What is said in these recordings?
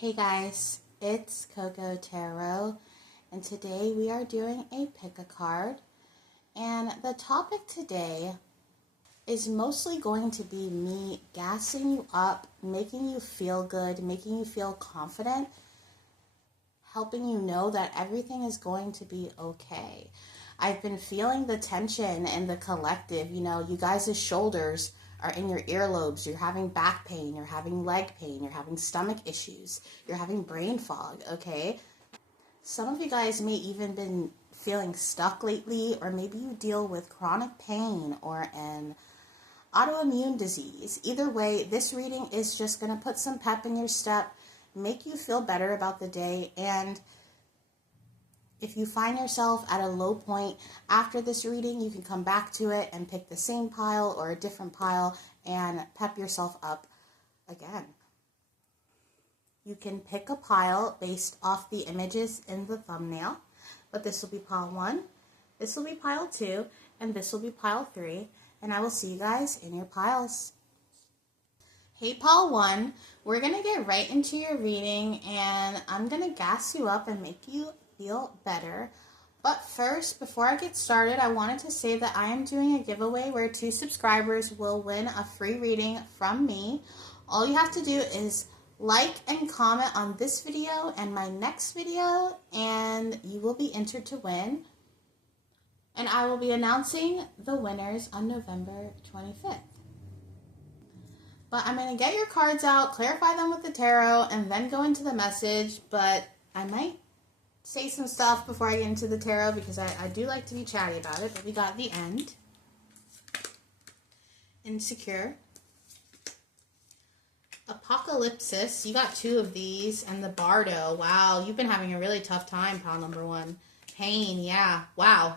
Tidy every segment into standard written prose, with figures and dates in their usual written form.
Hey guys, it's Coco Tarot, and today we are doing a pick-a-card. And the topic today is mostly going to be me gassing you up, making you feel good, making you feel confident, helping you know that everything is going to be okay. I've been feeling the tension in the collective. You guys' shoulders are in your earlobes. You're having back pain, you're having leg pain, you're having stomach issues, you're having brain fog, okay? Some of you guys may even been feeling stuck lately, or maybe you deal with chronic pain or an autoimmune disease. Either way, this reading is just going to put some pep in your step, make you feel better about the day, and if you find yourself at a low point after this reading, you can come back to it and pick the same pile or a different pile and pep yourself up again. You can pick a pile based off the images in the thumbnail, but this will be pile 1, this will be pile 2, and this will be pile 3, and I will see you guys in your piles. Hey, pile 1, we're going to get right into your reading, and I'm going to gas you up and make you feel better. But first, before I get started, I wanted to say that I am doing a giveaway where 2 subscribers will win a free reading from me. All you have to do is like and comment on this video and my next video, and you will be entered to win. And I will be announcing the winners on November 25th. But I'm going to get your cards out, clarify them with the tarot, and then go into the message. But I might say some stuff before I get into the tarot because I do like to be chatty about it. But we got the End, Insecure, Apocalypsis. You got 2 of these, and the Bardo. Wow, you've been having a really tough time, pile number 1. Pain, yeah, wow.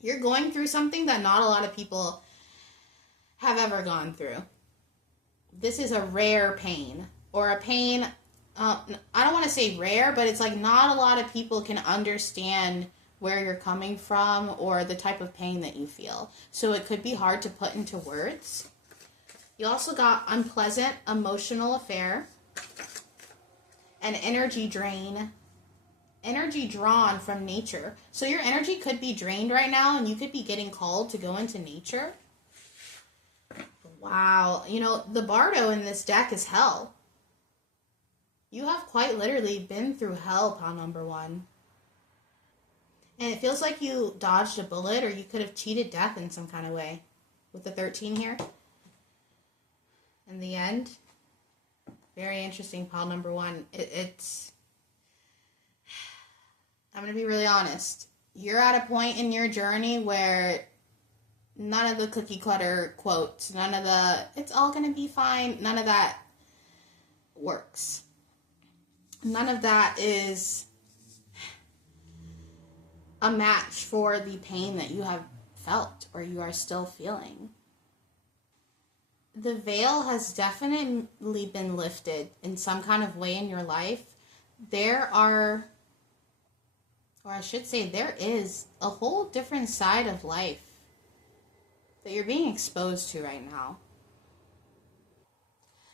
You're going through something that not a lot of people have ever gone through. This is a rare pain, or a pain, I don't want to say rare, but it's like not a lot of people can understand where you're coming from or the type of pain that you feel. So it could be hard to put into words. You also got unpleasant emotional affair, and energy drain, energy drawn from nature. So your energy could be drained right now, and you could be getting called to go into nature. Wow, the Bardo in this deck is hell. You have quite literally been through hell, pile number 1. And it feels like you dodged a bullet, or you could have cheated death in some kind of way. With the 13 here. And the End. Very interesting, pile number 1. It's... I'm going to be really honest. You're at a point in your journey where none of the cookie cutter quotes, none of the, it's all going to be fine, none of that works. None of that is a match for the pain that you have felt or you are still feeling. The veil has definitely been lifted in some kind of way in your life. There are, or I should say there is, a whole different side of life that you're being exposed to right now.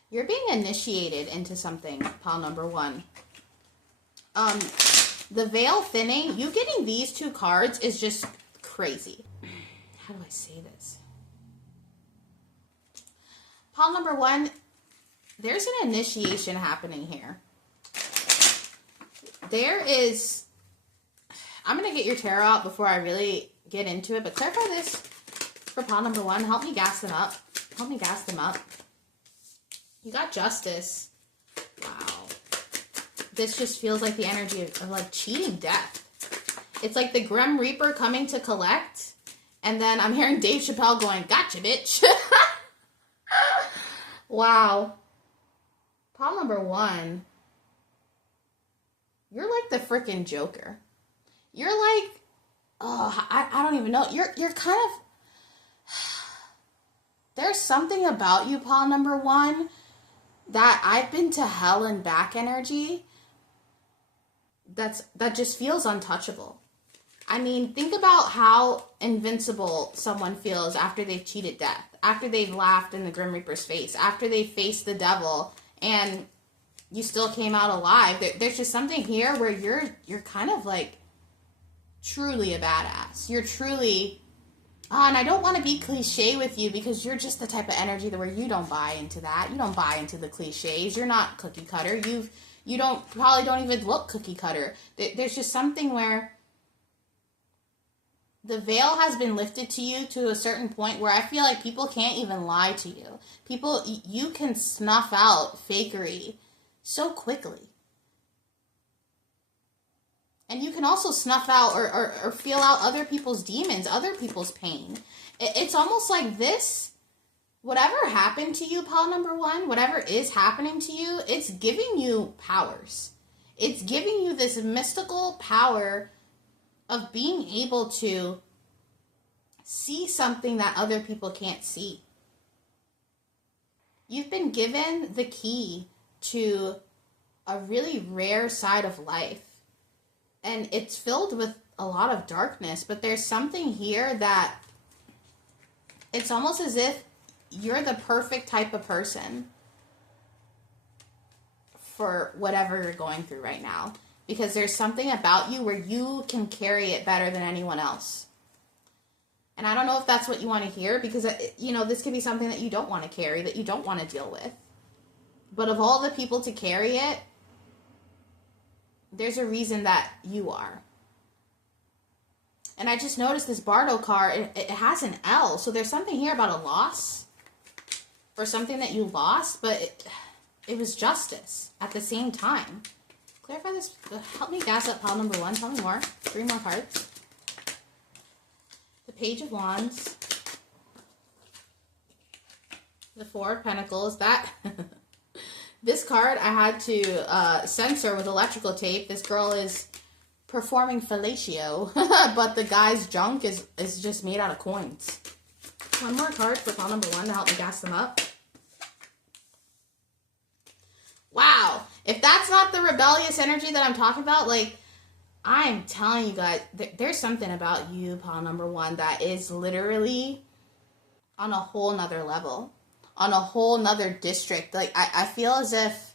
You're being initiated into something, pile number 1. The veil thinning, you getting these 2 cards is just crazy. How do I say this? Pile number 1, there's an initiation happening here. There is, I'm going to get your tarot out before I really get into it, but clarify this for pile number 1. Help me gas them up. Help me gas them up. You got Justice. Wow. This just feels like the energy of like cheating death. It's like the Grim Reaper coming to collect. And then I'm hearing Dave Chappelle going, "Gotcha, bitch." Wow. Pile number 1. You're like the freaking Joker. You're like, oh, I don't even know. You're kind of, there's something about you, pile number 1, that I've been to hell and back energy that just feels untouchable. I mean, think about how invincible someone feels after they've cheated death, after they've laughed in the Grim Reaper's face, after they've faced the devil, and you still came out alive. There's just something here where you're kind of like truly a badass. You're truly, and I don't want to be cliche with you because you're just the type of energy that where you don't buy into that. You don't buy into the cliches. You're not cookie cutter. You probably don't even look cookie cutter. There's just something where the veil has been lifted to you to a certain point where I feel like people can't even lie to you. You can snuff out fakery so quickly. And you can also snuff out or feel out other people's demons, other people's pain. It's almost like this, whatever happened to you, pal number one, whatever is happening to you, it's giving you powers. It's giving you this mystical power of being able to see something that other people can't see. You've been given the key to a really rare side of life. And it's filled with a lot of darkness, but there's something here that it's almost as if you're the perfect type of person for whatever you're going through right now. Because there's something about you where you can carry it better than anyone else. And I don't know if that's what you want to hear, because, this could be something that you don't want to carry, that you don't want to deal with. But of all the people to carry it, there's a reason that you are. And I just noticed this Bardo card, it has an L. So there's something here about a loss. Or something that you lost, but it was justice at the same time. Clarify this. Help me gas up pile number one. Tell me more. 3 more cards. The Page of Wands. The Four of Pentacles. This card I had to censor with electrical tape. This girl is performing fellatio, but the guy's junk is just made out of coins. 1 more card for pile number one to help me gas them up. Wow. If that's not the rebellious energy that I'm talking about, I'm telling you guys, there's something about you, pile number one, that is literally on a whole nother level. On a whole nother district. I feel as if,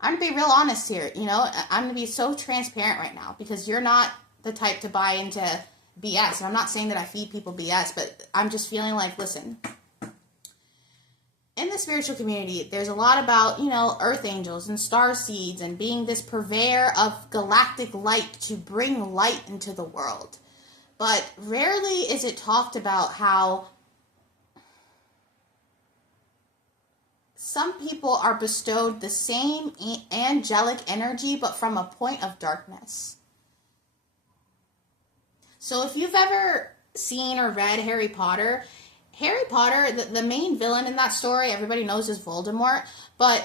I'm going to be real honest here, I'm going to be so transparent right now, because you're not the type to buy into BS. And I'm not saying that I feed people BS, but I'm just feeling like, listen, in the spiritual community, there's a lot about, earth angels and star seeds and being this purveyor of galactic light to bring light into the world. But rarely is it talked about how some people are bestowed the same angelic energy, but from a point of darkness. So if you've ever seen or read Harry Potter, the main villain in that story, everybody knows is Voldemort. But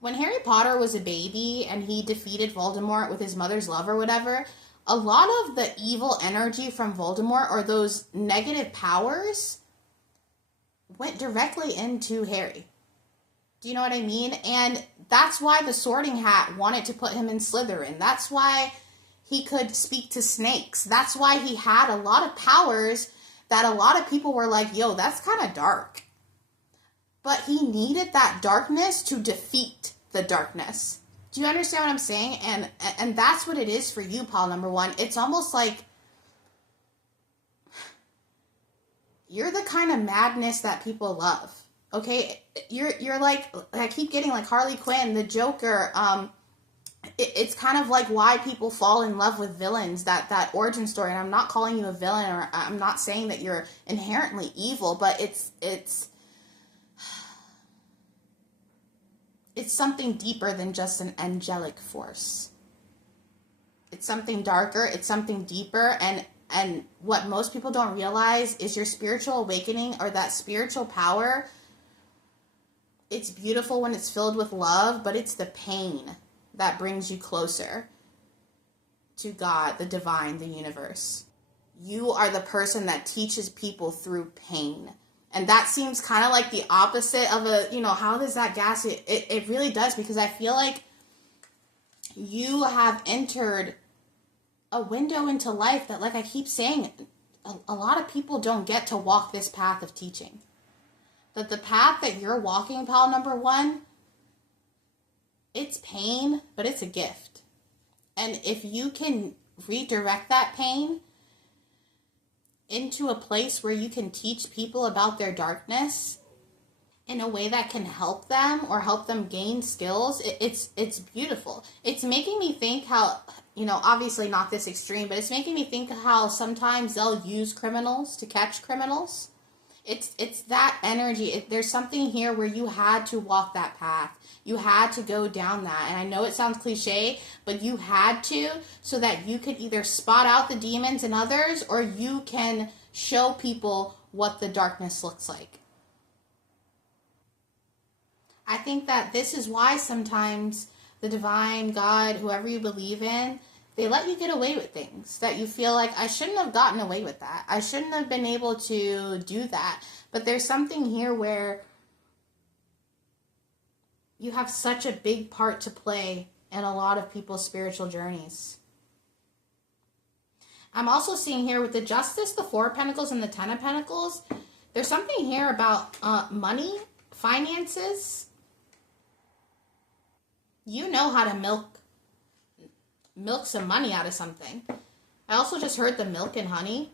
when Harry Potter was a baby and he defeated Voldemort with his mother's love or whatever, a lot of the evil energy from Voldemort, or those negative powers, went directly into Harry. Do you know what I mean? And that's why the Sorting Hat wanted to put him in Slytherin. That's why he could speak to snakes. That's why he had a lot of powers that a lot of people were like, yo, that's kind of dark. But he needed that darkness to defeat the darkness. Do you understand what I'm saying? And that's what it is for you, pal number one. It's almost like you're the kind of madness that people love. Okay, you're like, I keep getting like Harley Quinn, the Joker. It's kind of like why people fall in love with villains, that origin story. And I'm not calling you a villain, or I'm not saying that you're inherently evil, but it's something deeper than just an angelic force. It's something darker. It's something deeper. And what most people don't realize is your spiritual awakening, or that spiritual power. It's beautiful when it's filled with love, but it's the pain that brings you closer to God, the divine, the universe. You are the person that teaches people through pain. And that seems kind of like the opposite of how does that gas? It really does, because I feel like you have entered a window into life that, like I keep saying, a lot of people don't get to walk this path of teaching. That the path that you're walking, pal number one, it's pain, but it's a gift. And if you can redirect that pain into a place where you can teach people about their darkness in a way that can help them or help them gain skills, it's beautiful. It's making me think how, obviously not this extreme, but it's making me think how sometimes they'll use criminals to catch criminals. It's that energy. There's something here where you had to walk that path. You had to go down that. And I know it sounds cliche, but you had to, so that you could either spot out the demons in others, or you can show people what the darkness looks like. I think that this is why sometimes the divine, God, whoever you believe in, they let you get away with things that you feel like, I shouldn't have gotten away with that. I shouldn't have been able to do that. But there's something here where you have such a big part to play in a lot of people's spiritual journeys. I'm also seeing here with the Justice, the Four of Pentacles, and the Ten of Pentacles, there's something here about money, finances. You know how to milk some money out of something. I also just heard the milk and honey.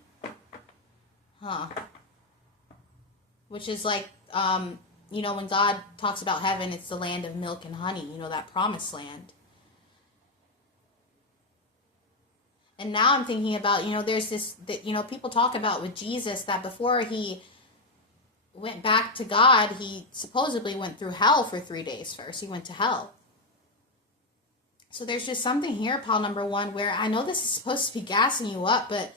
Which is like, when God talks about heaven, it's the land of milk and honey, that promised land. And now I'm thinking about, there's this, that, people talk about with Jesus, that before he went back to God, he supposedly went through hell for 3 days first. He went to hell. So there's just something here, pile number one, where I know this is supposed to be gassing you up, but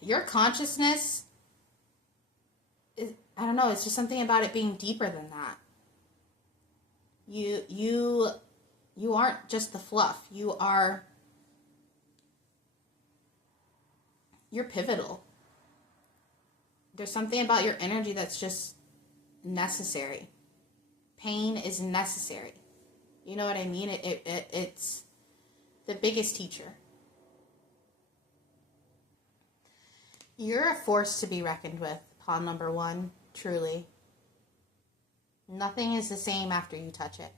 your consciousness, I don't know, it's just something about it being deeper than that. You aren't just the fluff. You're pivotal. There's something about your energy that's just necessary. Pain is necessary. You know what I mean? It's the biggest teacher. You're a force to be reckoned with, pile number one, truly. Nothing is the same after you touch it.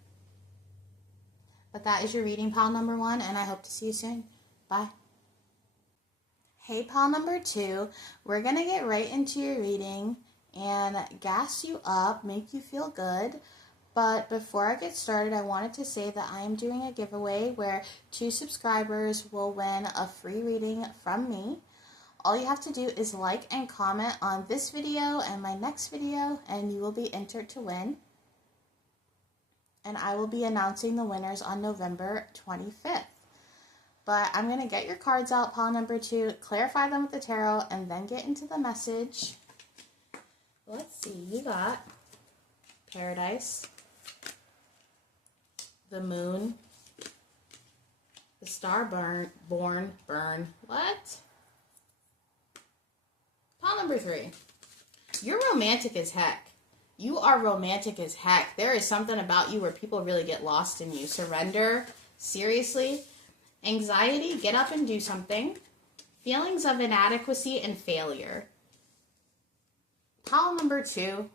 But that is your reading, pile number one, and I hope to see you soon. Bye. Hey, pile number two, we're going to get right into your reading and gas you up, make you feel good. But before I get started, I wanted to say that I am doing a giveaway where 2 subscribers will win a free reading from me. All you have to do is like and comment on this video and my next video, and you will be entered to win. And I will be announcing the winners on November 25th. But I'm going to get your cards out, pile number two, clarify them with the tarot, and then get into the message. Let's see, you got Paradise, the Moon, the Star Born, what? Pile number three. You're romantic as heck. You are romantic as heck. There is something about you where people really get lost in you. Surrender, seriously. Anxiety, get up and do something. Feelings of inadequacy and failure. Pile number two.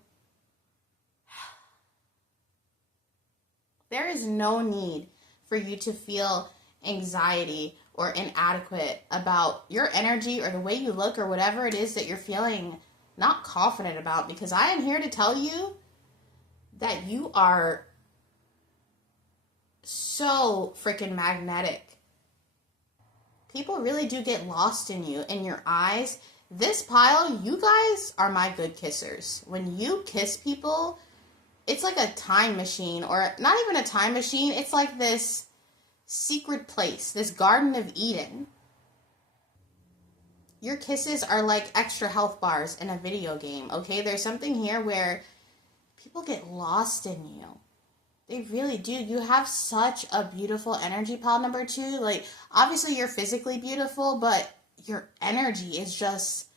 There is no need for you to feel anxiety or inadequate about your energy or the way you look or whatever it is that you're feeling not confident about, because I am here to tell you that you are so freaking magnetic. People really do get lost in you, in your eyes. This pile, you guys are my good kissers. When you kiss people, it's like a time machine, or not even a time machine. It's like this secret place, this Garden of Eden. Your kisses are like extra health bars in a video game, okay? There's something here where people get lost in you. They really do. You have such a beautiful energy, pile number two. Like, obviously you're physically beautiful, but your energy is just...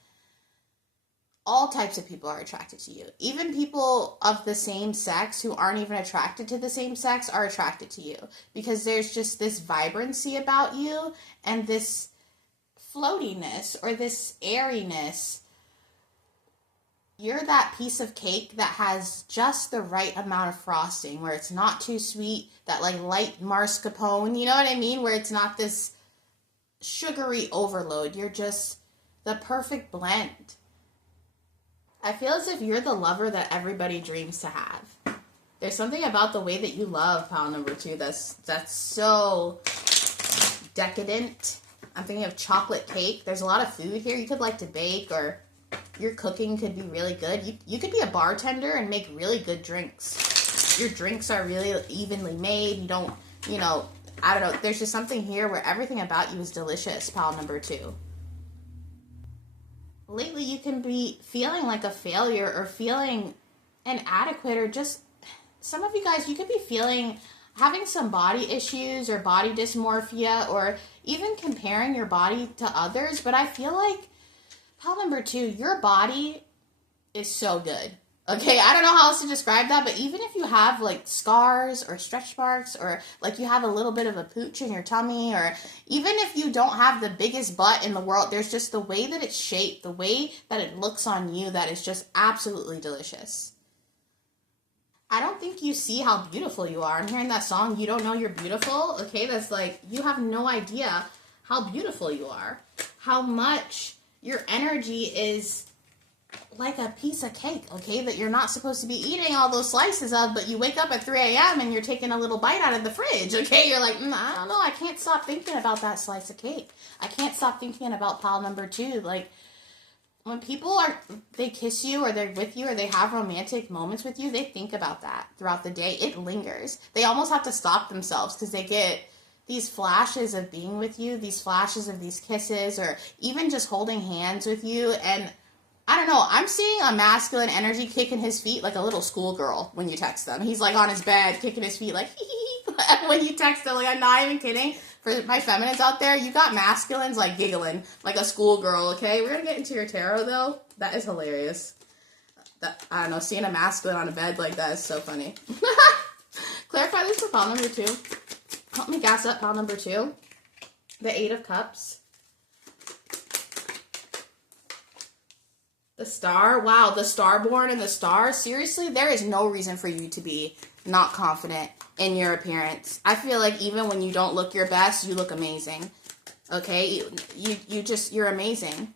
all types of people are attracted to you. Even people of the same sex who aren't even attracted to the same sex are attracted to you. Because there's just this vibrancy about you and this floatiness or this airiness. You're that piece of cake that has just the right amount of frosting, where it's not too sweet, that like light mascarpone, you know what I mean? Where it's not this sugary overload. You're just the perfect blend. I feel as if you're the lover that everybody dreams to have. There's something about the way that you love pile number 2 that's so decadent. I'm thinking of chocolate cake. There's a lot of food here. You could like to bake, or your cooking could be really good. You could be a bartender and make really good drinks. Your drinks are really evenly made. You don't, I don't know. There's just something here where everything about you is delicious, pile number 2. Lately, you can be feeling like a failure or feeling inadequate, or just some of you guys, you could be having some body issues or body dysmorphia, or even comparing your body to others. But I feel like, pile number 2, your body is so good. Okay, I don't know how else to describe that, but even if you have like scars or stretch marks, or like you have a little bit of a pooch in your tummy, or even if you don't have the biggest butt in the world, there's just the way that it's shaped, the way that it looks on you, that is just absolutely delicious. I don't think you see how beautiful you are. I'm hearing that song, You Don't Know You're Beautiful. Okay, that's like, you have no idea how beautiful you are. How much your energy is like a piece of cake, okay, that you're not supposed to be eating all those slices of, but you wake up at 3 a.m. and you're taking a little bite out of the fridge, okay? You're like, I don't know, I can't stop thinking about that slice of cake. I can't stop thinking about pile number 2. Like, when people they kiss you, or they're with you, or they have romantic moments with you, they think about that throughout the day. It lingers. They almost have to stop themselves because they get these flashes of being with you, these flashes of these kisses, or even just holding hands with you. And I don't know, I'm seeing a masculine energy kicking his feet like a little schoolgirl when you text them. He's like on his bed kicking his feet like when you text him. Like, I'm not even kidding. For my feminines out there, you got masculines like giggling like a schoolgirl, okay? We're gonna get into your tarot though. That is hilarious. I don't know, seeing a masculine on a bed like that is so funny. Clarify this for pile number 2. Help me gas up pile number 2. The 8 of Cups. The Star. Wow, the Starborn and the Star. Seriously, there is no reason for you to be not confident in your appearance. I feel like even when you don't look your best, you look amazing. Okay? You're amazing.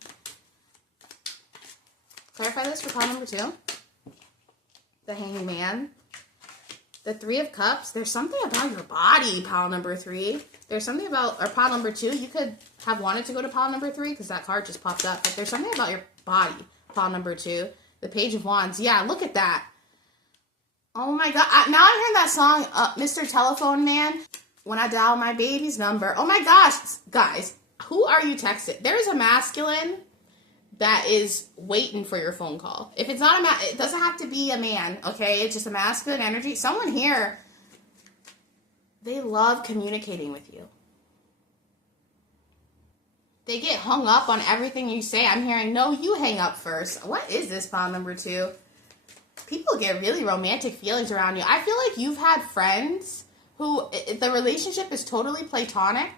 Clarify this for pile number 2. The Hanged Man. The 3 of Cups. There's something about your body, pile number 3. There's something about, or pile number 2. You could have wanted to go to pile number 3 because that card just popped up. But there's something about your body, pile number 2. The Page of Wands. Yeah, look at that. Oh my God. Now I'm hearing that song, Mr. Telephone Man, When I Dial My Baby's Number. Oh my gosh. Guys, who are you texting? There's a masculine that is waiting for your phone call. If it's not it doesn't have to be a man, okay? It's just a masculine energy. Someone here, they love communicating with you. They get hung up on everything you say. I'm hearing, no, you hang up first. What is this, pile number 2? People get really romantic feelings around you. I feel like you've had friends who the relationship is totally platonic,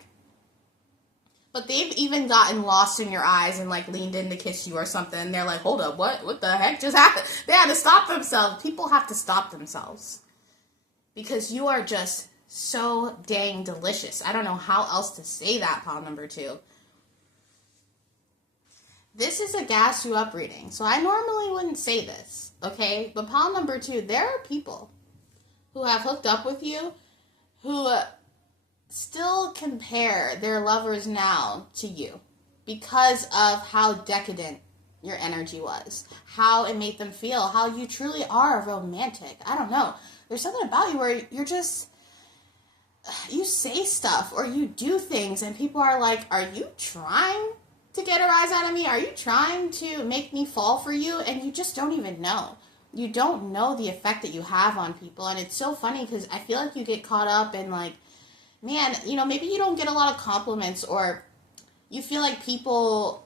but they've even gotten lost in your eyes and like leaned in to kiss you or something. They're like, hold up, what the heck just happened? They had to stop themselves. People have to stop themselves because you are just so dang delicious. I don't know how else to say that, pile number 2. This is a gas you up reading, so I normally wouldn't say this, okay? But pile number 2, there are people who have hooked up with you who still compare their lovers now to you because of how decadent your energy was, how it made them feel, how you truly are romantic. I don't know. There's something about you where you say stuff or you do things and people are like, are you trying to get a rise out of me? Are you trying to make me fall for you? And you just don't even know. You don't know the effect that you have on people. And it's so funny because I feel like you get caught up in like, man, maybe you don't get a lot of compliments or you feel like people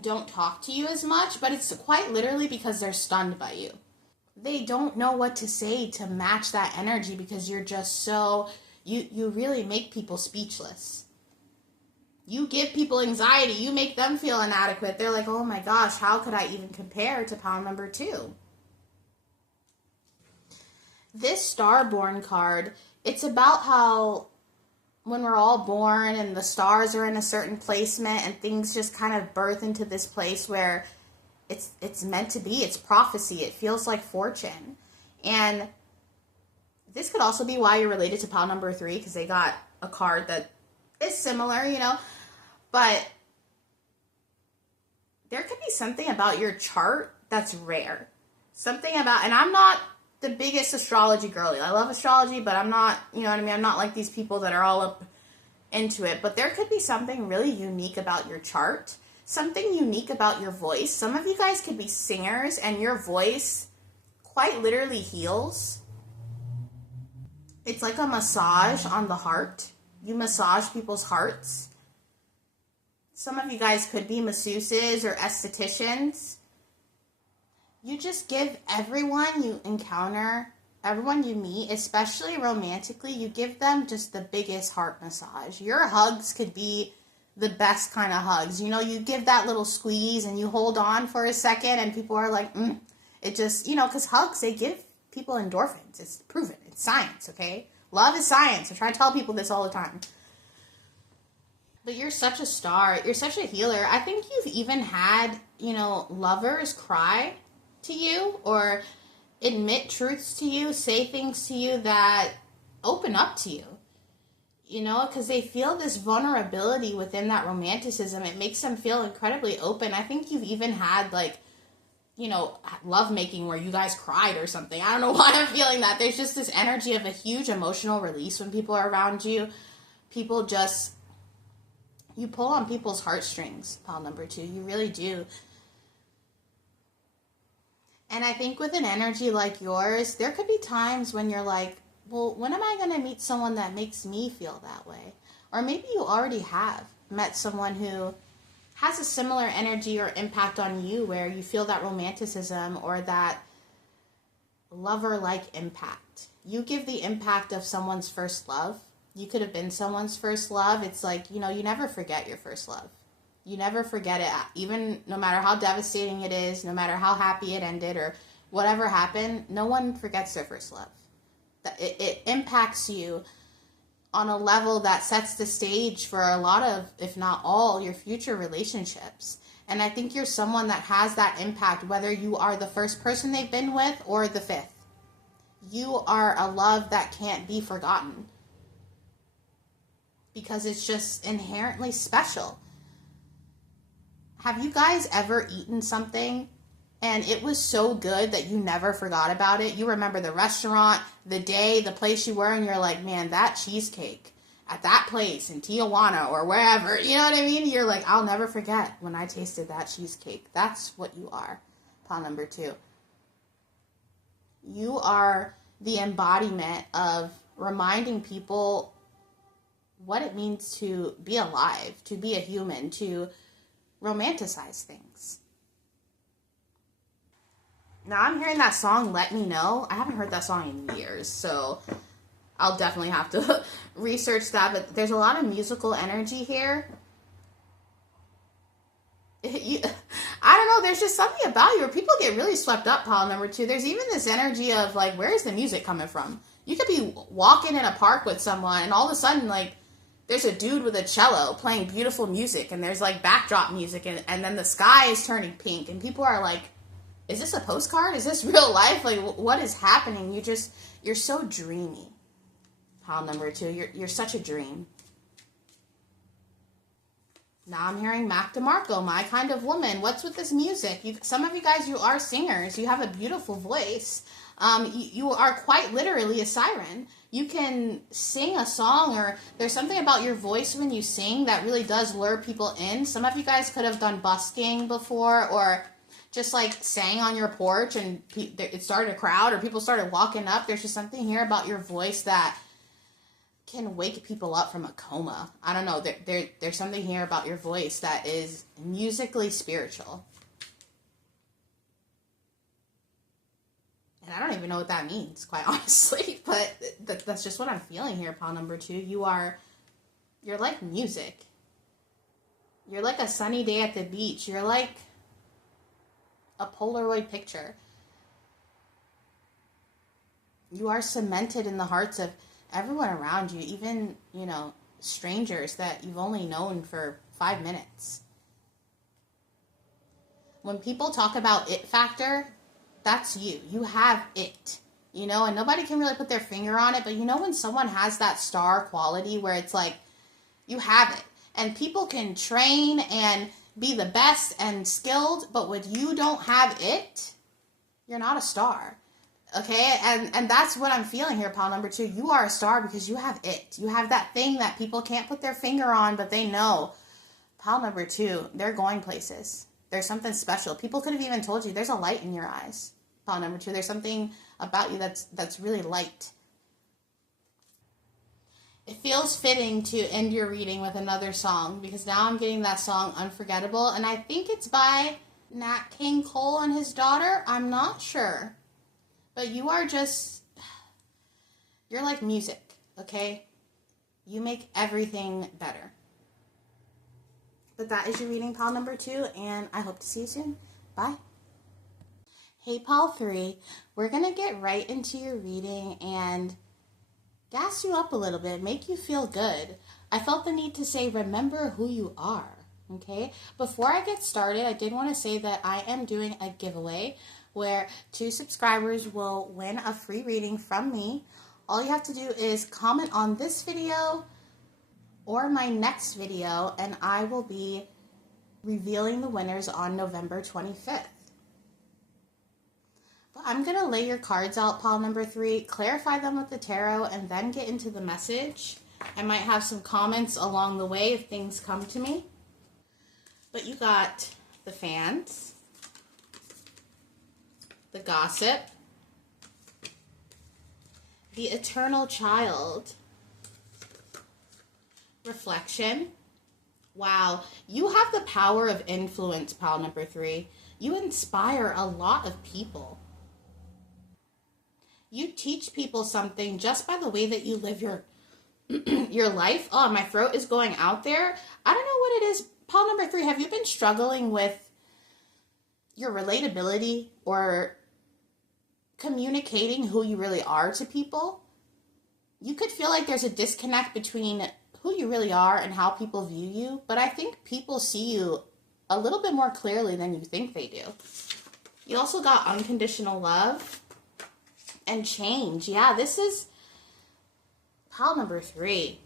don't talk to you as much, but it's quite literally because they're stunned by you. They don't know what to say to match that energy because you're just so, you really make people speechless. You give people anxiety. You make them feel inadequate. They're like, oh my gosh, how could I even compare to pile number 2? This Starborn card, it's about how when we're all born and the stars are in a certain placement and things just kind of birth into this place where it's meant to be. It's prophecy. It feels like fortune. And this could also be why you're related to pile number 3, because they got a card that is similar, you know. But there could be something about your chart that's rare. Something about, and I'm not the biggest astrology girly. I love astrology, but I'm not, you know what I mean? I'm not like these people that are all up into it. But there could be something really unique about your chart. Something unique about your voice. Some of you guys could be singers and your voice quite literally heals. It's like a massage on the heart. You massage people's hearts. Some of you guys could be masseuses or estheticians. You just give everyone you encounter, everyone you meet, especially romantically, you give them just the biggest heart massage. Your hugs could be the best kind of hugs. You know, you give that little squeeze and you hold on for a second and people are like, It just, you know, because hugs, they give people endorphins. It's proven. It's science, okay? Love is science. I try to tell people this all the time. But you're such a star. You're such a healer. I think you've even had, you know, lovers cry to you or admit truths to you, say things to you that open up to you. You know, because they feel this vulnerability within that romanticism. It makes them feel incredibly open. I think you've even had, like, you know, lovemaking where you guys cried or something. I don't know why I'm feeling that. There's just this energy of a huge emotional release when people are around you. People just, you pull on people's heartstrings, pile number 2. You really do. And I think with an energy like yours, there could be times when you're like, well, when am I going to meet someone that makes me feel that way? Or maybe you already have met someone who has a similar energy or impact on you where you feel that romanticism or that lover-like impact. You give the impact of someone's first love. You could have been someone's first love. It's like, you know, you never forget your first love. You never forget it, even no matter how devastating it is, no matter how happy it ended or whatever happened, no one forgets their first love. It impacts you on a level that sets the stage for a lot of, if not all, your future relationships. And I think you're someone that has that impact, whether you are the first person they've been with or the 5th. You are a love that can't be forgotten because it's just inherently special. Have you guys ever eaten something and it was so good that you never forgot about it? You remember the restaurant, the day, the place you were, and you're like, man, that cheesecake at that place in Tijuana or wherever, you know what I mean? You're like, I'll never forget when I tasted that cheesecake. That's what you are, pile number 2. You are the embodiment of reminding people what it means to be alive, to be a human, to romanticize things. Now, I'm hearing that song, Let Me Know. I haven't heard that song in years, so I'll definitely have to research that. But there's a lot of musical energy here. I don't know. There's just something about you where people get really swept up, pile number 2. There's even this energy of, like, where's the music coming from? You could be walking in a park with someone, and all of a sudden, like, there's a dude with a cello playing beautiful music, and there's, like, backdrop music, and then the sky is turning pink, and people are like, is this a postcard? Is this real life? Like, what is happening? You're so dreamy. Pile number 2, you're such a dream. Now I'm hearing Mac DeMarco, My Kind of Woman. What's with this music? Some of you guys, you are singers. You have a beautiful voice. You are quite literally a siren. You can sing a song, or there's something about your voice when you sing that really does lure people in. Some of you guys could have done busking before, or just like sang on your porch and it started a crowd or people started walking up. There's just something here about your voice that can wake people up from a coma. I don't know. There's something here about your voice that is musically spiritual. And I don't even know what that means, quite honestly, but that's just what I'm feeling here, pile number 2. You're like music. You're like a sunny day at the beach. You're like a Polaroid picture. You are cemented in the hearts of everyone around you, even, strangers that you've only known for 5 minutes. When people talk about it factor, that's you. You have it, and nobody can really put their finger on it, but when someone has that star quality where it's like, you have it, and people can train and be the best and skilled, but when you don't have it, you're not a star. Okay, and that's what I'm feeling here, pile number 2. You are a star because you have it. You have that thing that people can't put their finger on, but they know. Pile number 2, they're going places. There's something special. People could have even told you there's a light in your eyes. Pile number 2, there's something about you that's really light. It feels fitting to end your reading with another song because now I'm getting that song Unforgettable, and I think it's by Nat King Cole and his daughter. I'm not sure. But you are you're like music, okay? You make everything better. But that is your reading, pile number 2, and I hope to see you soon. Bye. Hey, pile 3, we're going to get right into your reading and gas you up a little bit, make you feel good. I felt the need to say, remember who you are, okay? Before I get started, I did want to say that I am doing a giveaway where 2 subscribers will win a free reading from me. All you have to do is comment on this video or my next video, and I will be revealing the winners on November 25th. But I'm going to lay your cards out, pile number 3, clarify them with the tarot, and then get into the message. I might have some comments along the way if things come to me. But you got the fans, the gossip, the eternal child, reflection. Wow, you have the power of influence, pile number 3. You inspire a lot of people. You teach people something just by the way that you live your your life. Oh, my throat is going out there. I don't know what it is. Pile number 3, have you been struggling with your relatability or communicating who you really are to people? You could feel like there's a disconnect between who you really are and how people view you, but I think people see you a little bit more clearly than you think they do. You also got unconditional love and change. Yeah, this is pile number 3.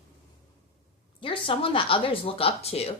You're someone that others look up to.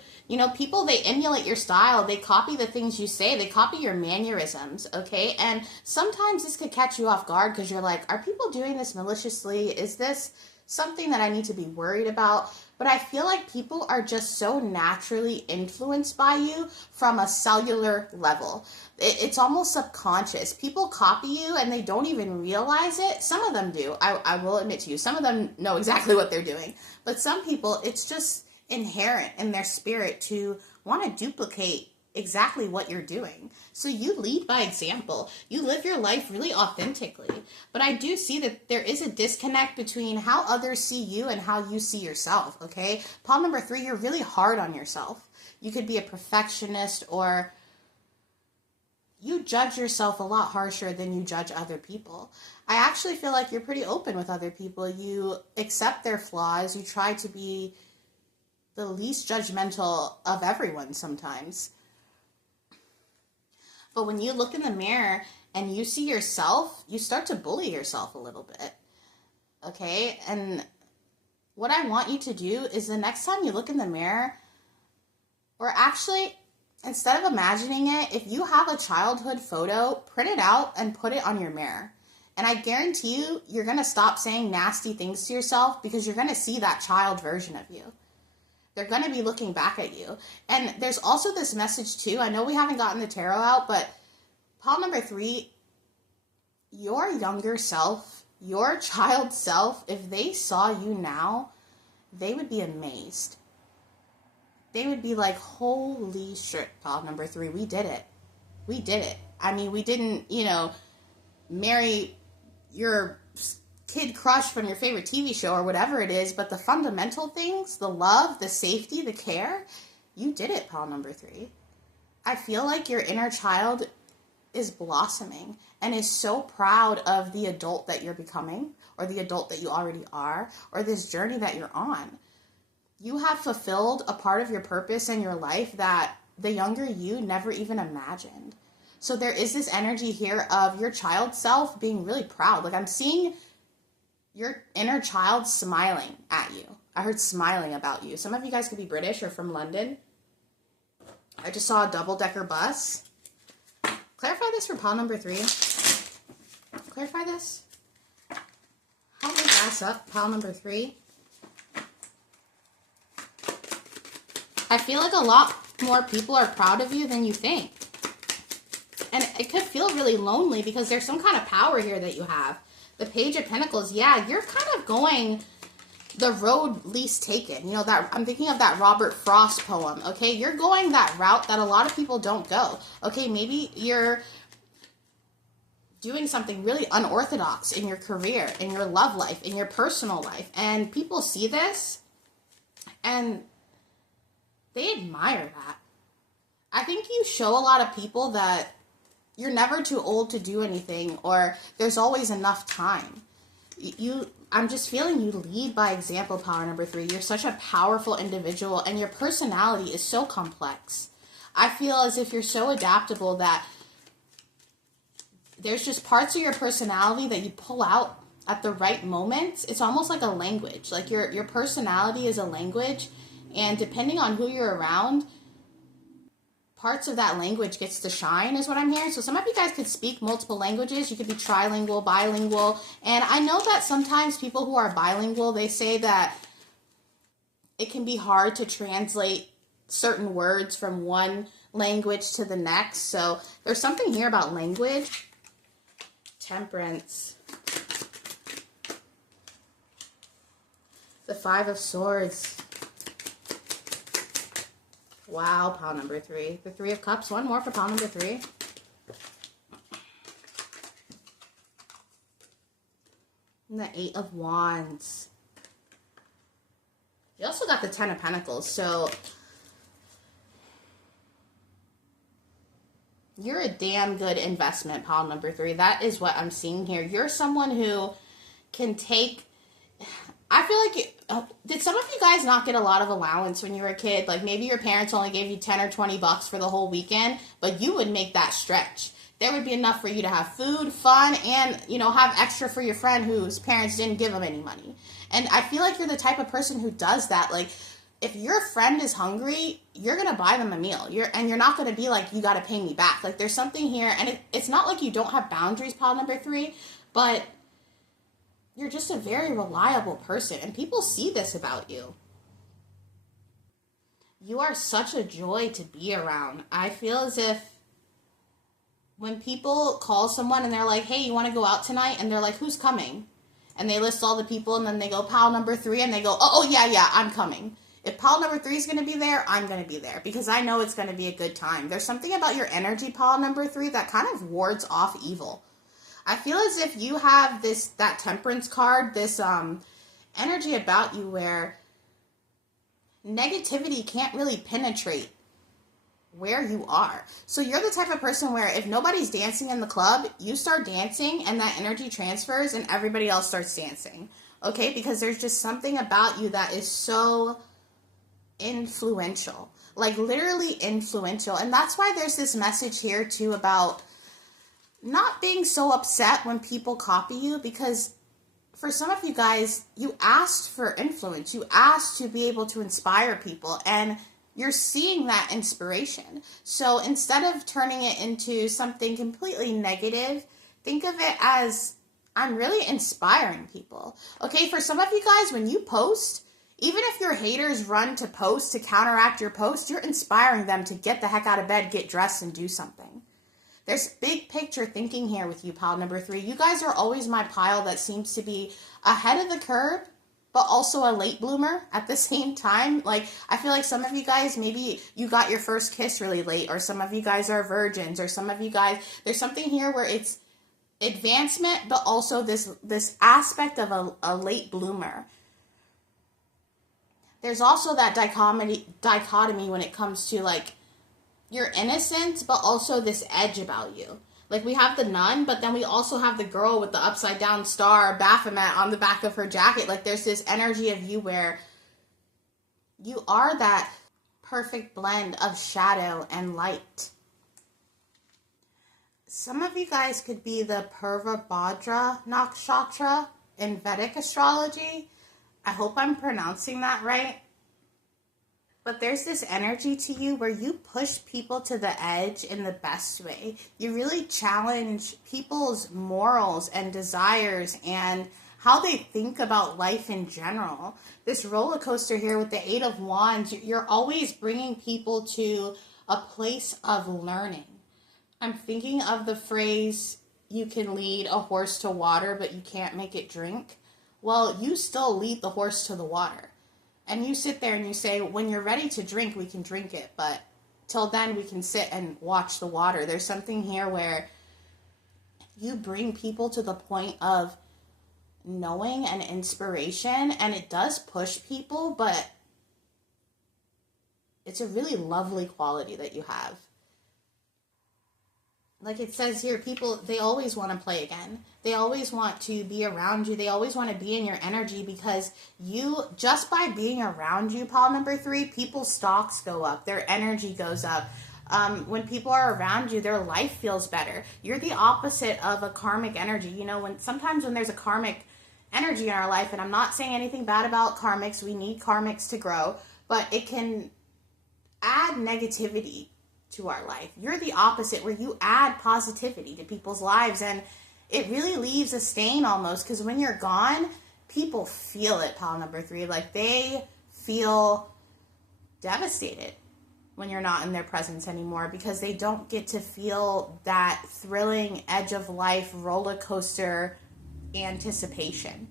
People, they emulate your style. They copy the things you say. They copy your mannerisms, okay? And sometimes this could catch you off guard because you're like, are people doing this maliciously? Is this something that I need to be worried about? But I feel like people are just so naturally influenced by you from a cellular level. It's almost subconscious. People copy you and they don't even realize it. Some of them do. I will admit to you. Some of them know exactly what they're doing. But some people, it's just inherent in their spirit to want to duplicate exactly what you're doing. So you lead by example. You live your life really authentically. But I do see that there is a disconnect between how others see you and how you see yourself, okay? Pile number 3, you're really hard on yourself. You could be a perfectionist, or you judge yourself a lot harsher than you judge other people. I actually feel like you're pretty open with other people. You accept their flaws. You try to be the least judgmental of everyone sometimes. But when you look in the mirror and you see yourself, you start to bully yourself a little bit, okay? And what I want you to do is the next time you look in the mirror, or actually, instead of imagining it, if you have a childhood photo, print it out and put it on your mirror. And I guarantee you, you're going to stop saying nasty things to yourself because you're going to see that child version of you. They're going to be looking back at you. And there's also this message too. I know we haven't gotten the tarot out, but pile number 3, your younger self, your child self, if they saw you now, they would be amazed. They would be like, holy shit, pile number 3, we did it. We did it. I mean, we didn't, marry your kid crush from your favorite TV show or whatever it is, but the fundamental things, the love, the safety, the care, You did it, pile number 3. I feel like your inner child is blossoming and is so proud of the adult that you're becoming, or the adult that you already are, or this journey that you're on. You have fulfilled a part of your purpose in your life that the younger you never even imagined. So there is this energy here of your child self being really proud. Like, I'm seeing your inner child smiling at you. I heard smiling about you. Some of you guys could be British or from London. I just saw a double-decker bus. Clarify this for pile number 3. Clarify this. How do we pass up pile number 3? I feel like a lot more people are proud of you than you think. And it could feel really lonely because there's some kind of power here that you have. The Page of Pentacles, yeah, you're kind of going the road least taken. You know, that I'm thinking of that Robert Frost poem, okay? You're going that route that a lot of people don't go. Okay, maybe you're doing something really unorthodox in your career, in your love life, in your personal life. And people see this and they admire that. I think you show a lot of people that you're never too old to do anything, or there's always enough time. I'm just feeling you lead by example, power number 3. You're such a powerful individual, and your personality is so complex. I feel as if you're so adaptable that there's just parts of your personality that you pull out at the right moments. It's almost like a language. Like your personality is a language, and depending on who you're around, parts of that language gets to shine, is what I'm hearing. So some of you guys could speak multiple languages. You could be trilingual, bilingual. And I know that sometimes people who are bilingual, they say that it can be hard to translate certain words from one language to the next. So there's something here about language. Temperance. The 5 of Swords. Wow, pile number 3. The 3 of Cups. One more for pile number 3. And the 8 of Wands. You also got the 10 of Pentacles. So you're a damn good investment, pile number 3. That is what I'm seeing here. You're someone who can take... I feel like, did some of you guys not get a lot of allowance when you were a kid? Like maybe your parents only gave you 10 or 20 bucks for the whole weekend, but you would make that stretch. There would be enough for you to have food, fun, and, you know, have extra for your friend whose parents didn't give them any money. And I feel like you're the type of person who does that. Like, if your friend is hungry, you're going to buy them a meal. You're not going to be like, you got to pay me back. Like, there's something here, and it's not like you don't have boundaries, pile number 3, but you're just a very reliable person, and people see this about you. You are such a joy to be around. I feel as if when people call someone and they're like, hey, you want to go out tonight? And they're like, who's coming? And they list all the people, and then they go, pile number 3, and they go, oh yeah, I'm coming. If pile number 3 is going to be there, I'm going to be there, because I know it's going to be a good time. There's something about your energy, pile number 3, that kind of wards off evil. I feel as if you have that temperance card, this energy about you where negativity can't really penetrate where you are. So you're the type of person where if nobody's dancing in the club, you start dancing and that energy transfers and everybody else starts dancing. Okay? Because there's just something about you that is so influential. Like literally influential. And that's why there's this message here too about not being so upset when people copy you, because for some of you guys, you asked for influence. You asked to be able to inspire people, and you're seeing that inspiration. So instead of turning it into something completely negative, think of it as, I'm really inspiring people. Okay, for some of you guys, when you post, even if your haters run to post to counteract your post, you're inspiring them to get the heck out of bed, get dressed, and do something. There's big picture thinking here with you, pile number 3. You guys are always my pile that seems to be ahead of the curve, but also a late bloomer at the same time. Like, I feel like some of you guys, maybe you got your first kiss really late, or some of you guys are virgins, or some of you guys, there's something here where it's advancement, but also this aspect of a late bloomer. there's also that dichotomy when it comes to like your innocence, but also this edge about you. Like we have the nun, but then we also have the girl with the upside down star Baphomet on the back of her jacket. Like there's this energy of you where you are that perfect blend of shadow and light. Some of you guys could be the Purva Bhadra Nakshatra in Vedic astrology. I hope I'm pronouncing that right. But there's this energy to you where you push people to the edge in the best way. You really challenge people's morals and desires and how they think about life in general. This roller coaster here with the Eight of Wands, you're always bringing people to a place of learning. I'm thinking of the phrase, you can lead a horse to water, but you can't make it drink. Well, you still lead the horse to the water. And you sit there and you say, when you're ready to drink, we can drink it. But till then, we can sit and watch the water. There's something here where you bring people to the point of knowing and inspiration. And it does push people, but it's a really lovely quality that you have. Like it says here, people, they always want to play again. They always want to be around you. They always want to be in your energy because you, just by being around you, pile number 3, people's stocks go up. Their energy goes up. When people are around you, their life feels better. You're the opposite of a karmic energy. You know, sometimes when there's a karmic energy in our life, and I'm not saying anything bad about karmics. We need karmics to grow, but it can add negativity to our life. You're the opposite, where you add positivity to people's lives, and it really leaves a stain almost, because when you're gone, people feel it, pile number 3. Like they feel devastated when you're not in their presence anymore, because they don't get to feel that thrilling edge of life roller coaster anticipation.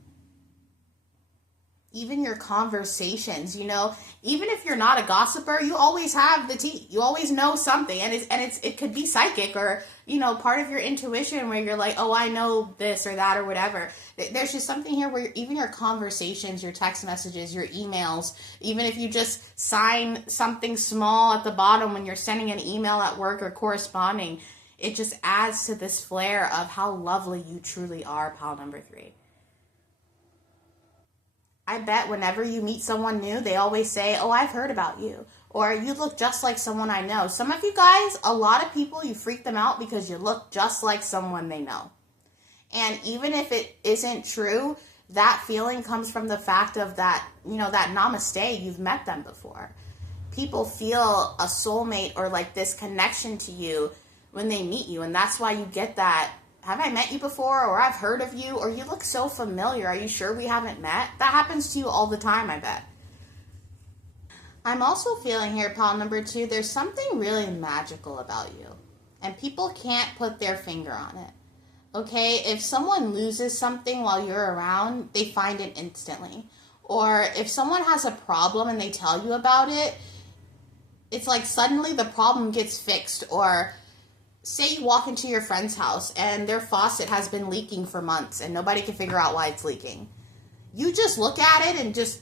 Even your conversations, you know, even if you're not a gossiper, you always have the tea. You always know something, and it could be psychic or, you know, part of your intuition where you're like, oh, I know this or that or whatever. There's just something here where even your conversations, your text messages, your emails, even if you just sign something small at the bottom when you're sending an email at work or corresponding, it just adds to this flair of how lovely you truly are, pile number 3. I bet whenever you meet someone new, they always say, oh, I've heard about you. Or you look just like someone I know. Some of you guys, a lot of people, you freak them out because you look just like someone they know. And even if it isn't true, that feeling comes from the fact of that, you know, that namaste, you've met them before. People feel a soulmate or like this connection to you when they meet you. And that's why you get that, have I met you before? Or I've heard of you? Or you look so familiar. Are you sure we haven't met? That happens to you all the time, I bet. I'm also feeling here, pile number 2, there's something really magical about you. And people can't put their finger on it. Okay? If someone loses something while you're around, they find it instantly. Or if someone has a problem and they tell you about it, it's like suddenly the problem gets fixed. Or say you walk into your friend's house and their faucet has been leaking for months and nobody can figure out why it's leaking. You just look at it and just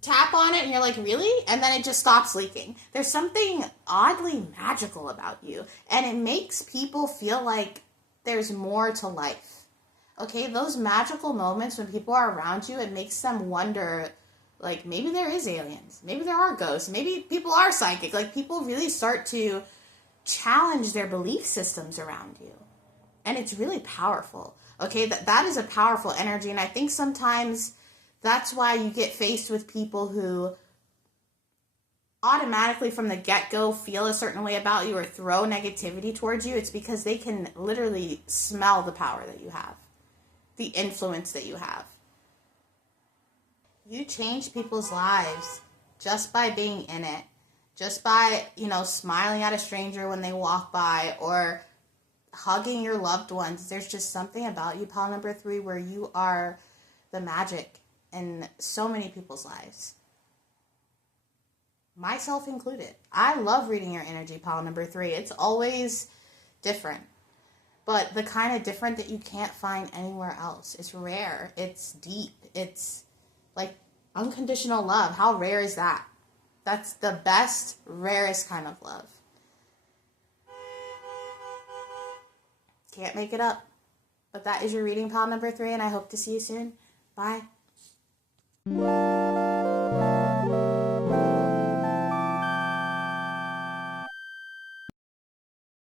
tap on it and you're like, really? And then it just stops leaking. There's something oddly magical about you, and it makes people feel like there's more to life. Okay, those magical moments when people are around you, it makes them wonder, like, maybe there is aliens. Maybe there are ghosts. Maybe people are psychic. Like, people really start to challenge their belief systems around you. And it's really powerful. Okay, that is a powerful energy. And I think sometimes that's why you get faced with people who automatically from the get-go feel a certain way about you or throw negativity towards you. It's because they can literally smell the power that you have, the influence that you have. You change people's lives just by being in it. Just by, you know, smiling at a stranger when they walk by or hugging your loved ones. There's just something about you, pile number 3, where you are the magic in so many people's lives. Myself included. I love reading your energy, pile number 3. It's always different. But the kind of different that you can't find anywhere else. It's rare. It's deep. It's like Unconditional love. How rare is that? That's the best, rarest kind of love. Can't make it up. But that is your reading pile number 3, and I hope to see you soon. Bye.